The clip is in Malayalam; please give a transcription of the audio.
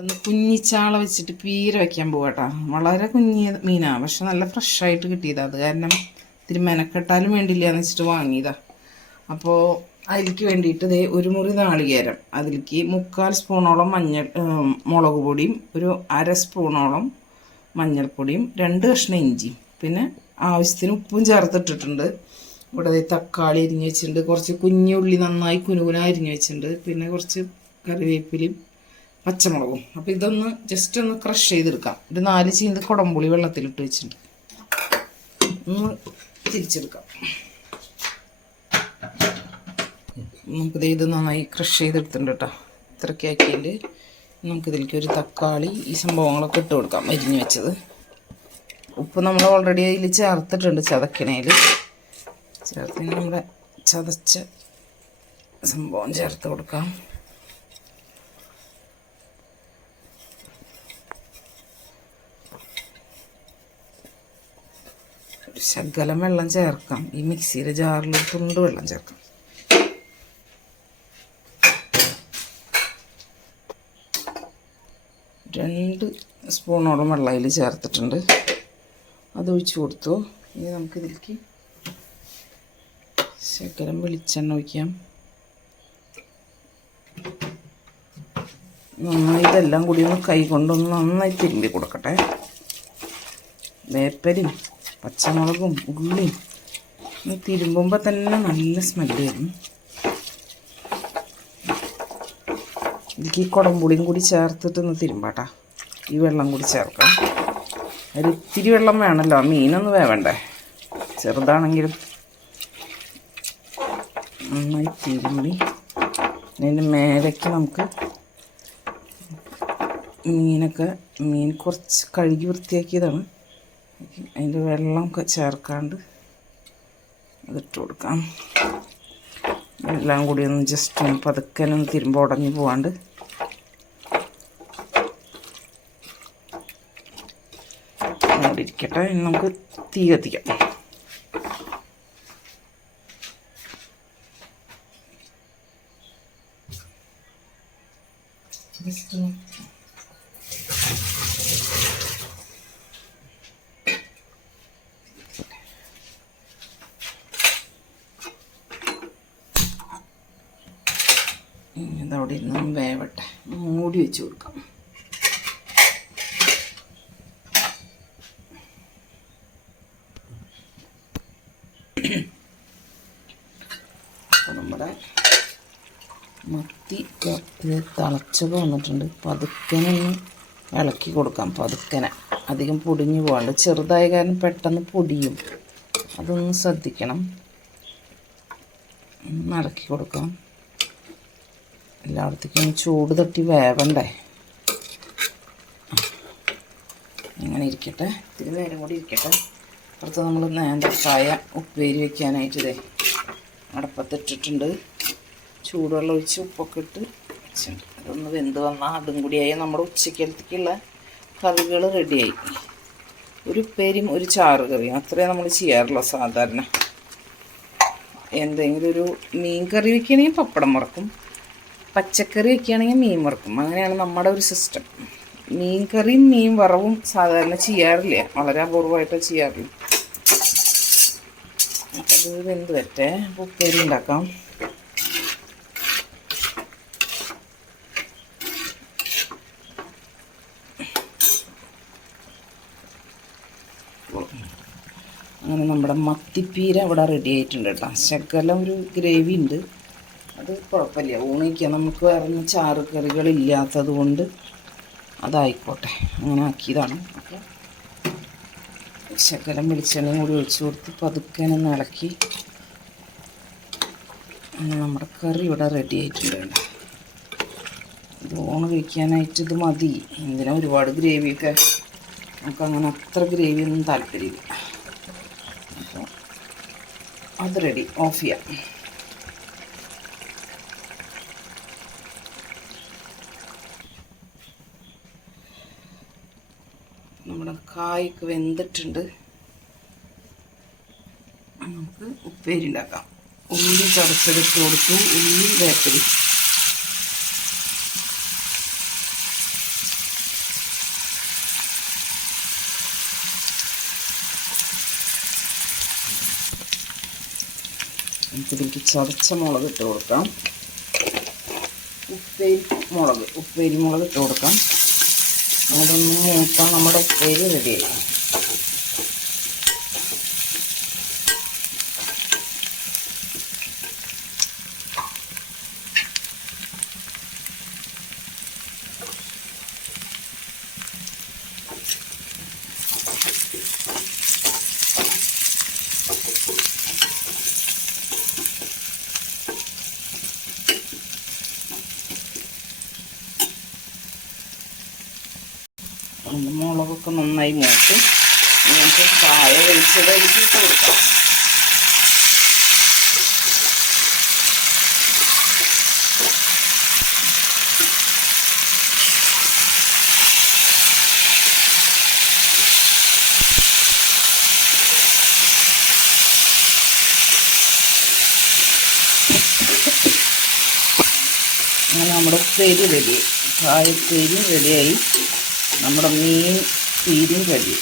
ഒന്ന് കുഞ്ഞിച്ചാള വെച്ചിട്ട് പീര വെക്കാൻ പോകട്ടോ വളരെ കുഞ്ഞിയ മീനാ. പക്ഷെ നല്ല ഫ്രഷായിട്ട് കിട്ടിയതാ. അത് കാരണം ഇത്തിരി മെനക്കെട്ടാലും വേണ്ടില്ല എന്ന് വെച്ചിട്ട് വാങ്ങിയതാ. അപ്പോൾ അതിലേക്ക് വേണ്ടിയിട്ട് ഇതേ ഒരു മുറി നാളികേരം അതിലേക്ക് മുക്കാൽ സ്പൂണോളം മഞ്ഞൾ മുളക് പൊടിയും ഒരു അര സ്പൂണോളം മഞ്ഞൾപ്പൊടിയും രണ്ട് കഷ്ണം ഇഞ്ചിയും. പിന്നെ ആവശ്യത്തിന് ഉപ്പും ചേർത്തിട്ടിട്ടുണ്ട്. ഇവിടെ തക്കാളി അരിഞ്ഞ് വെച്ചിട്ടുണ്ട്. കുറച്ച് കുഞ്ഞുള്ളി നന്നായി കുനുകുന അരിഞ്ഞ് വെച്ചിട്ടുണ്ട്. പിന്നെ കുറച്ച് കറിവേപ്പിലയും പച്ചമുളകും. അപ്പോൾ ഇതൊന്ന് ജസ്റ്റ് ഒന്ന് ക്രഷ് ചെയ്തെടുക്കാം. ഒരു നാല് ചീന്ത് കുടംപുളി വെള്ളത്തിലിട്ട് വെച്ചിട്ടുണ്ട്. ഒന്ന് തിരിച്ചെടുക്കാം. നമുക്കിത് ഇത് നന്നായി ക്രഷ് ചെയ്തെടുത്തിട്ടുണ്ട് കേട്ടോ. ഇത്രയ്ക്ക് ആക്കിയിട്ട് നമുക്കിതിലേക്ക് ഒരു തക്കാളി ഈ സംഭവങ്ങളൊക്കെ ഇട്ട് കൊടുക്കാം. മരിഞ്ഞ് വെച്ചത്. ഉപ്പ് നമ്മൾ ഓൾറെഡി അതിൽ ചേർത്തിട്ടുണ്ട് ചതക്കിണയിൽ ചേർത്ത് ഇനി നമ്മുടെ ചതച്ച സംഭവം ചേർത്ത് കൊടുക്കാം. ഒരു ശകലം വെള്ളം ചേർക്കാം. ഈ മിക്സിയുടെ ജാറിൽ തുണ്ട് വെള്ളം ചേർക്കാം. രണ്ട് സ്പൂണോളം വെള്ളം അതിൽ ചേർത്തിട്ടുണ്ട്. അത് ഒഴിച്ച് കൊടുത്തു. ഇനി നമുക്കിതിലേക്ക് ശകലം വെളിച്ചെണ്ണ ഒഴിക്കാം. നന്നായി ഇതെല്ലാം കൂടി ഒന്ന് കൈ കൊണ്ടൊന്ന് നന്നായി തിരുമ്പി കൊടുക്കട്ടെ. വേപ്പലും പച്ചമുളകും ഉള്ളിയും ഇത് തിരുമ്പുമ്പോൾ തന്നെ നല്ല സ്മെല്ല് വരും ഇതിലേക്ക് ഈ കുടംപുളിയും കൂടി ചേർത്തിട്ട് ഒന്ന് തിരുമ്പാട്ടാ. ഈ വെള്ളം കൂടി ചേർക്കാം. ഒരു ഇത്തിരി വെള്ളം വേണമല്ലോ മീനൊന്നും വേവണ്ടേ? ചെറുതാണെങ്കിലും നന്നായി തിരുമ്പി അതിന്റെ മേലേക്ക് നമുക്ക് മീനൊക്കെ മീൻ കുറച്ച് കഴുകി വൃത്തിയാക്കിയതാണ്. അതിന്റെ വെള്ളം ഒക്കെ ചേർക്കാണ്ട് അതിട്ട് കൊടുക്കാം. എല്ലാം കൂടി ഒന്ന് ജസ്റ്റ് ഒന്ന് പതുക്കെ ഒന്ന് തിരുമ്പ് ഉടഞ്ഞു പോവാണ്ട്. ഇരിക്കട്ടെ. ഇനി നമുക്ക് തീ കത്തിക്കാം. ജസ്റ്റ് ഇതവിടെ ഇരുന്ന് വേവട്ടെ. മൂടി വെച്ച് കൊടുക്കാം. നമ്മുടെ മത്തി ഇത് തിളച്ചത് വന്നിട്ടുണ്ട്. പതുക്കനെ ഇളക്കി കൊടുക്കാം. പതുക്കനെ. അധികം പൊടിഞ്ഞു പോകാണ്ട്. ചെറുതായ കാരണം പെട്ടെന്ന് പൊടിയും. അതൊന്ന് ശ്രദ്ധിക്കണം. ഇളക്കി കൊടുക്കാം എല്ലായിടത്തേക്കും ചൂട് തട്ടി വേവണ്ടേ. ഇങ്ങനെ ഇരിക്കട്ടെ. ഇത്തിരി നേരം കൂടി ഇരിക്കട്ടെ. അടുത്ത് നമ്മൾ നേന്ത്രക്കായ ഉപ്പേരി വെക്കാനായിട്ട് ഇതേ അടപ്പത്തിട്ടിട്ടുണ്ട്. ചൂടുവെള്ളം ഒഴിച്ച് ഉപ്പൊക്കെ ഇട്ട് വെച്ചിട്ടുണ്ട്. അതൊന്ന് വെന്ത് വന്നാൽ അതും കൂടിയായി നമ്മുടെ ഉച്ചക്കലത്തേക്കുള്ള കറികൾ റെഡിയായി. ഒരു ഉപ്പേരിയും ഒരു ചാറ് കറിയും. അത്രേ നമ്മൾ ചെയ്യാറുള്ളൂ സാധാരണ. എന്തെങ്കിലും ഒരു മീൻ കറി വയ്ക്കണമെങ്കിൽ പപ്പടം മറക്കും പച്ചക്കറി വെക്കുകയാണെങ്കിൽ മീൻ വറുക്കും. അങ്ങനെയാണ് നമ്മുടെ ഒരു സിസ്റ്റം മീൻ കറിയും മീൻ വറവും സാധാരണ ചെയ്യാറില്ല. വളരെ അപൂർവമായിട്ട് ചെയ്യാറില്ല അപ്പം ഇത് വെന്ത് പറ്റേ ഉപ്പേരി ഉണ്ടാക്കാം. അങ്ങനെ നമ്മുടെ മത്തിപ്പീര ഇവിടെ റെഡി ആയിട്ടുണ്ട് കേട്ടോ. ശകലം ഒരു ഗ്രേവി ഉണ്ട്. അത് കുഴപ്പമില്ല. ഊണിക്കുക നമുക്ക് വേറെ ചാറ് കറികളില്ലാത്തത് കൊണ്ട് അതായിക്കോട്ടെ. അങ്ങനെ ആക്കിയതാണ്. അപ്പോൾ ശകലം വെളിച്ചെണ്ണയും കൂടി ഒഴിച്ചു കൊടുത്ത് പതുക്കനൊന്ന് ഇളക്കി നമ്മുടെ കറി ഇവിടെ റെഡി ആയിട്ടുണ്ട്. ഇത് ഊണ് കഴിക്കാനായിട്ട് ഇത് മതി. എന്തിനാ ഒരുപാട് ഗ്രേവിയൊക്കെ നമുക്കങ്ങനെ അത്ര ഗ്രേവിയൊന്നും താല്പര്യമില്ല. അപ്പോൾ അത് റെഡി ഓഫ് ചെയ്യാം. നമ്മുടെ കായൊക്കെ വെന്തിട്ടുണ്ട്. നമുക്ക് ഉപ്പേരി ഉണ്ടാക്കാം. ഉള്ളി ചതച്ചെടുത്ത് കൊടുത്തു. ഉള്ളി വേപ്പരി നമുക്കിതിലേക്ക് ചതച്ച മുളക് ഇട്ട് കൊടുക്കാം. ഉപ്പേരി മുളക്. ഉപ്പേരി മുളക് ഇട്ട് കൊടുക്കാം. അതൊന്ന് മൂത്താൽ നമ്മുടെ ഉപ്പേരി റെഡിയായി അതിന്റെ മുളകൊക്കെ നന്നായി മൂക്കും നമുക്ക് പായ വെളിച്ചത് എനിക്ക് കൊടുക്കാം. നമ്മുടെ ഉപ്പേരി റെഡി കായപ്പേരി റെഡിയായി നമ്മുടെ മീൻ പീരും റെഡി